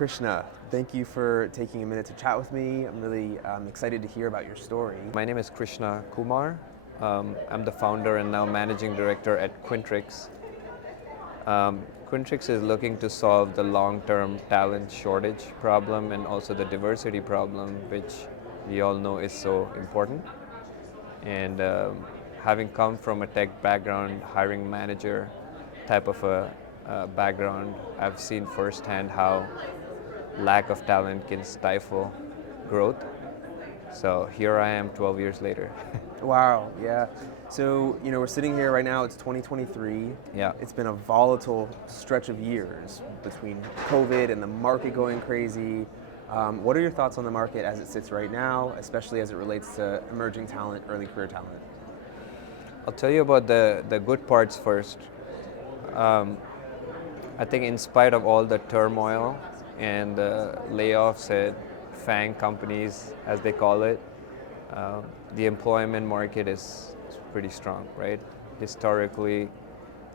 Krishna, thank you for taking a minute to chat with me. I'm really excited to hear about your story. My name is Krishna Kumar. I'm the founder and now managing director at Quintrix. Quintrix is looking to solve the long-term talent shortage problem and also the diversity problem, which we all know is so important. And having come from a tech background, hiring manager type of a background, I've seen firsthand how lack of talent can stifle growth. So here I am 12 years later. Wow, yeah. So, we're sitting here right now, it's 2023. Yeah. It's been a volatile stretch of years between COVID and the market going crazy. What are your thoughts on the market as it sits right now, especially as it relates to emerging talent, early career talent? I'll tell you about the good parts first. Um, I think in spite of all the turmoil and the layoffs at FANG companies, as they call it, uh, the employment market is pretty strong, right? Historically,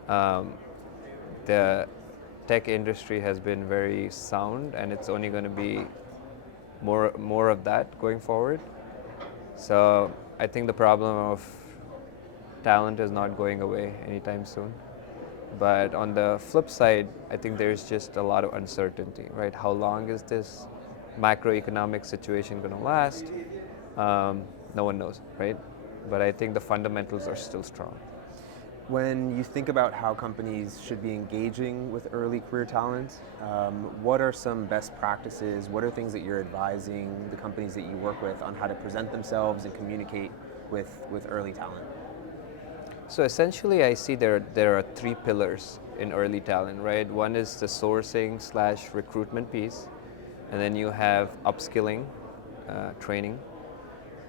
um, the tech industry has been very sound, and it's only going to be more of that going forward. So I think the problem of talent is not going away anytime soon. But on the flip side, I think there's just a lot of uncertainty, right? How long is this macroeconomic situation going to last? No one knows, right? But I think the fundamentals are still strong. When you think about how companies should be engaging with early career talent, what are some best practices? What are things that you're advising the companies that you work with on how to present themselves and communicate with early talent? So essentially, I see there are three pillars in early talent, right? One is the sourcing slash recruitment piece, and then you have upskilling, training,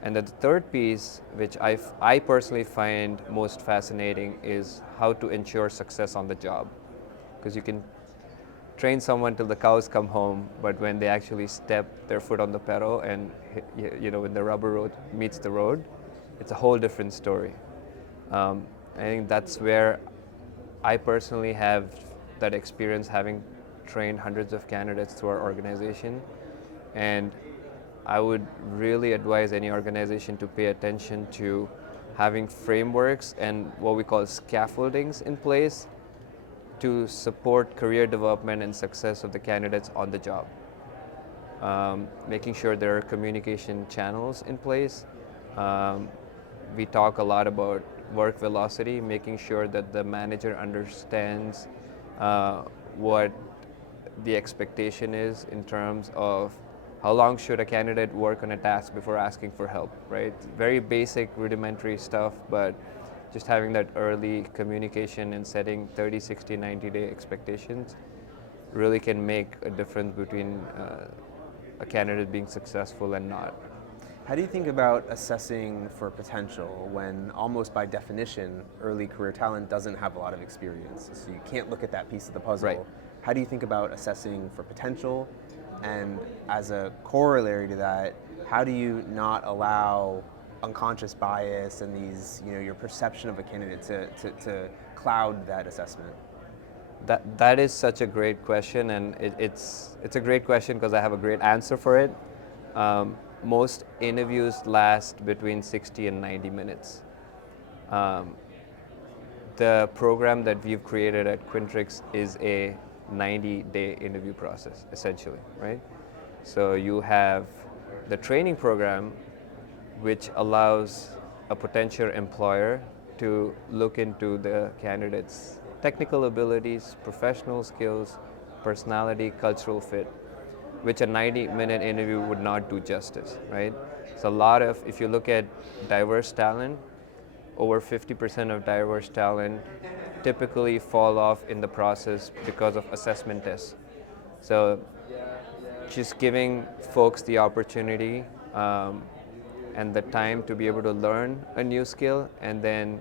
and then the third piece, which I personally find most fascinating, is how to ensure success on the job, because you can train someone till the cows come home, but when they actually step their foot on the pedal and when the rubber road meets the road, it's a whole different story. I think that's where I personally have that experience, having trained hundreds of candidates through our organization. And I would really advise any organization to pay attention to having frameworks and what we call scaffoldings in place to support career development and success of the candidates on the job. Making sure there are communication channels in place. We talk a lot about work velocity, making sure that the manager understands what the expectation is in terms of how long should a candidate work on a task before asking for help, right? Very basic, rudimentary stuff, but just having that early communication and setting 30, 60, 90-day expectations really can make a difference between a candidate being successful and not. How do you think about assessing for potential when almost by definition early career talent doesn't have a lot of experience? So you can't look at that piece of the puzzle. Right. How do you think about assessing for potential? And as a corollary to that, how do you not allow unconscious bias and these, your perception of a candidate to cloud that assessment? That is such a great question, and it's a great question because I have a great answer for it. Most interviews last between 60 and 90 minutes. The program that we've created at Quintrix is a 90-day interview process, essentially, right? So you have the training program, which allows a potential employer to look into the candidate's technical abilities, professional skills, personality, cultural fit, which a 90-minute interview would not do justice, right? So if you look at diverse talent, over 50% of diverse talent typically fall off in the process because of assessment tests. So just giving folks the opportunity and the time to be able to learn a new skill, and then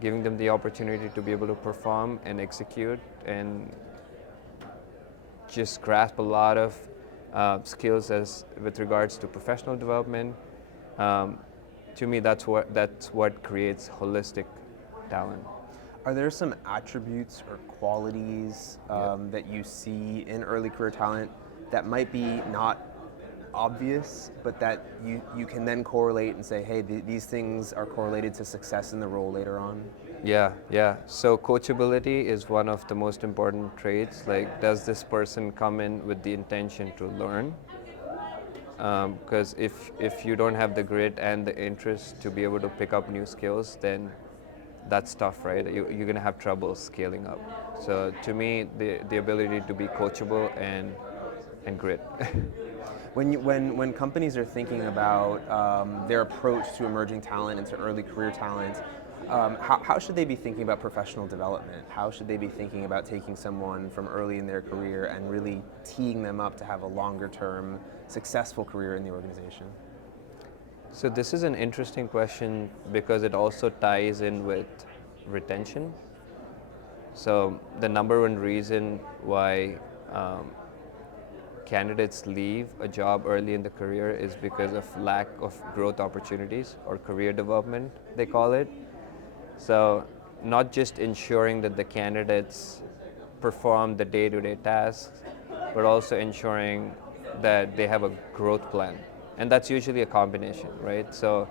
giving them the opportunity to be able to perform and execute and just grasp a lot of skills with regards to professional development. To me, that's what creates holistic talent. Are there some attributes or qualities that you see in early career talent that might be not obvious, but that you can then correlate and say, hey, these things are correlated to success in the role later on? Yeah, yeah. So coachability is one of the most important traits. Like, does this person come in with the intention to learn? Because if you don't have the grit and the interest to be able to pick up new skills, then that's tough, right? You're gonna have trouble scaling up. So to me, the ability to be coachable and grit. When companies are thinking about their approach to emerging talent and to early career talent, how should they be thinking about professional development? How should they be thinking about taking someone from early in their career and really teeing them up to have a longer term, successful career in the organization? So this is an interesting question because it also ties in with retention. So the number one reason why candidates leave a job early in the career is because of lack of growth opportunities or career development, they call it. So not just ensuring that the candidates perform the day-to-day tasks, but also ensuring that they have a growth plan. And that's usually a combination, right? So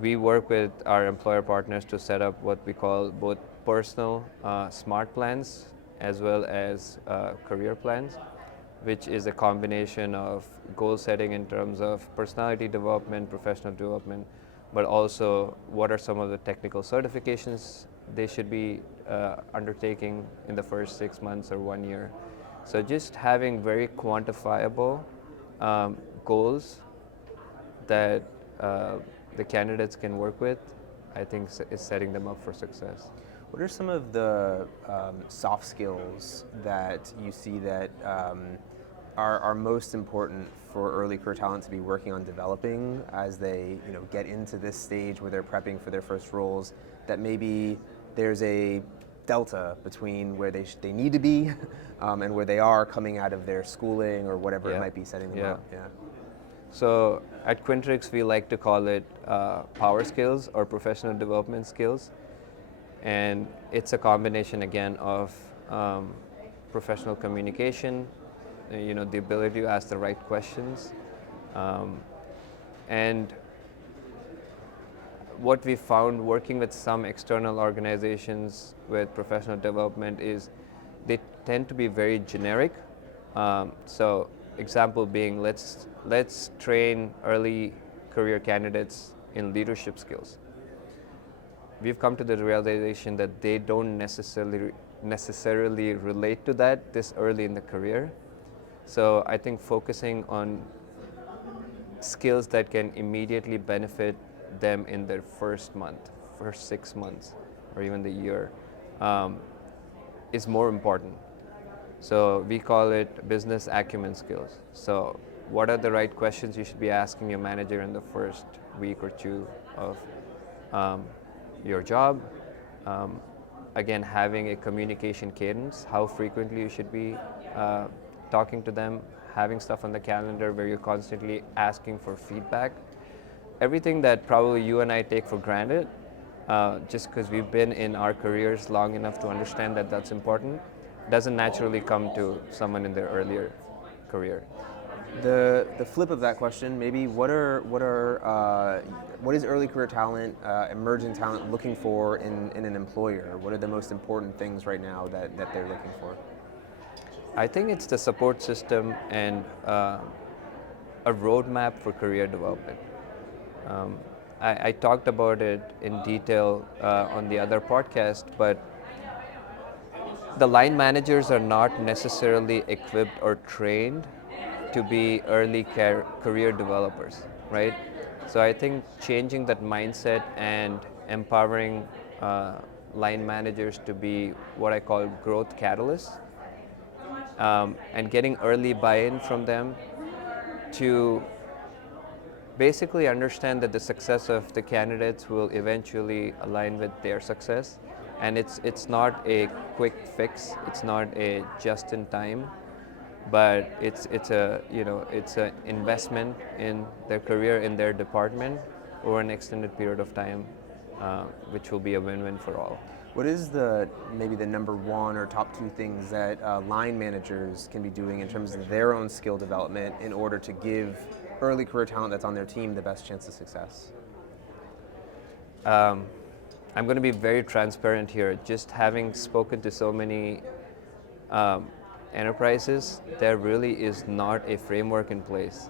we work with our employer partners to set up what we call both personal smart plans as well as career plans, which is a combination of goal setting in terms of personality development, professional development, but also what are some of the technical certifications they should be undertaking in the first 6 months or 1 year. So just having very quantifiable goals that the candidates can work with, I think is setting them up for success. What are some of the soft skills that you see that are most important for early career talent to be working on developing as they get into this stage where they're prepping for their first roles, that maybe there's a delta between where they need to be and where they are coming out of their schooling or whatever it might be setting them up? Yeah. So at Quintrix, we like to call it power skills or professional development skills. And it's a combination, again, of professional communication, the ability to ask the right questions. And what we found working with some external organizations with professional development is they tend to be very generic. So example being, let's train early career candidates in leadership skills. We've come to the realization that they don't necessarily relate to that this early in the career. So I think focusing on skills that can immediately benefit them in their first month, first 6 months, or even the year, is more important. So we call it business acumen skills. So what are the right questions you should be asking your manager in the first week or two of your job? Again, having a communication cadence, how frequently you should be talking to them, having stuff on the calendar where you're constantly asking for feedback. Everything that probably you and I take for granted, just because we've been in our careers long enough to understand that that's important, doesn't naturally come to someone in their earlier career. The flip of that question, maybe what is early career talent, emerging talent looking for in an employer? What are the most important things right now that they're looking for? I think it's the support system and a roadmap for career development. I talked about it in detail on the other podcast, but the line managers are not necessarily equipped or trained to be early career developers, right? So I think changing that mindset and empowering line managers to be what I call growth catalysts, and getting early buy-in from them to basically understand that the success of the candidates will eventually align with their success, and it's not a quick fix, it's not a just in time, but it's an investment in their career in their department over an extended period of time, which will be a win-win for all. What is maybe the number one or top two things that line managers can be doing in terms of their own skill development in order to give early career talent that's on their team the best chance of success? Um, I'm going to be very transparent here. Just having spoken to so many um, enterprises, there really is not a framework in place.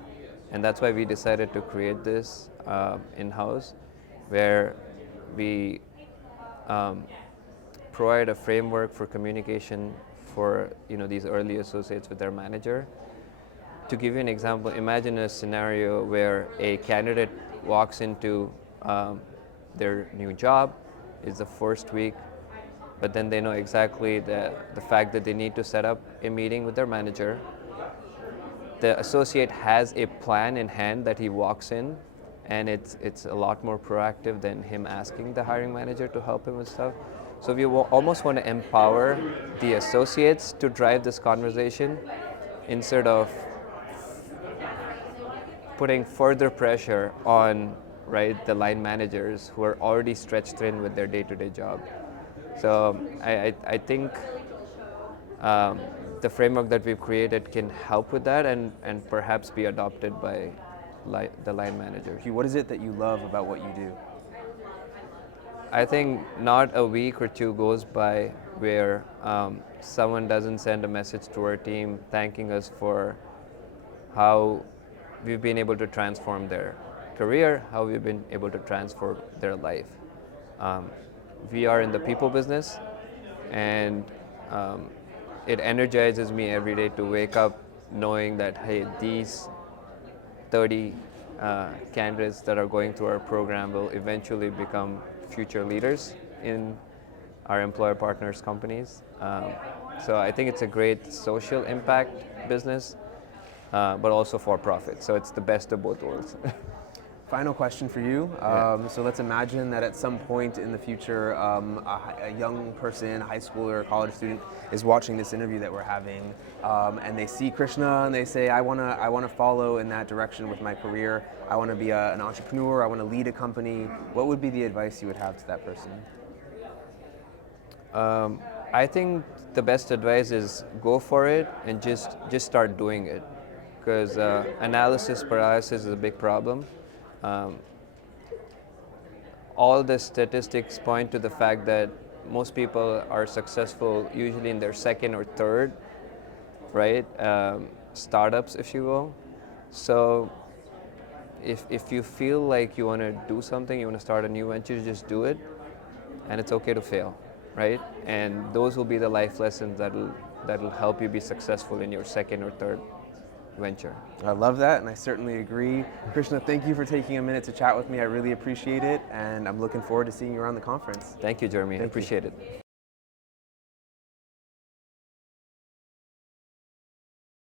And that's why we decided to create this in-house, where we um, provide a framework for communication for these early associates with their manager. To give you an example, imagine a scenario where a candidate walks into their new job, it's the first week, but then they know exactly the fact that they need to set up a meeting with their manager. The associate has a plan in hand that he walks in, and it's a lot more proactive than him asking the hiring manager to help him with stuff. So we almost want to empower the associates to drive this conversation instead of putting further pressure on the line managers who are already stretched thin with their day-to-day job. So I think the framework that we've created can help with that and perhaps be adopted by the line managers. What is it that you love about what you do? I think not a week or two goes by where someone doesn't send a message to our team thanking us for how we've been able to transform their career, how we've been able to transform their life. We are in the people business, and it energizes me every day to wake up knowing that, hey, these 30 candidates that are going through our program will eventually become future leaders in our employer partners companies. So I think it's a great social impact business, but also for profit. So it's the best of both worlds. Final question for you. So let's imagine that at some point in the future, a young person, high schooler, college student, is watching this interview that we're having, and they see Krishna and they say, I want to follow in that direction with my career. I want to be an entrepreneur. I want to lead a company. What would be the advice you would have to that person? I think the best advice is go for it and just start doing it, because analysis paralysis is a big problem. All the statistics point to the fact that most people are successful usually in their second or third, startups, if you will. So if you feel like you want to do something, you want to start a new venture, just do it, and it's okay to fail, right? And those will be the life lessons that'll help you be successful in your second or third venture. I love that, and I certainly agree. Krishna, thank you for taking a minute to chat with me. I really appreciate it, and I'm looking forward to seeing you around the conference. Thank you, Jeremy. I appreciate it.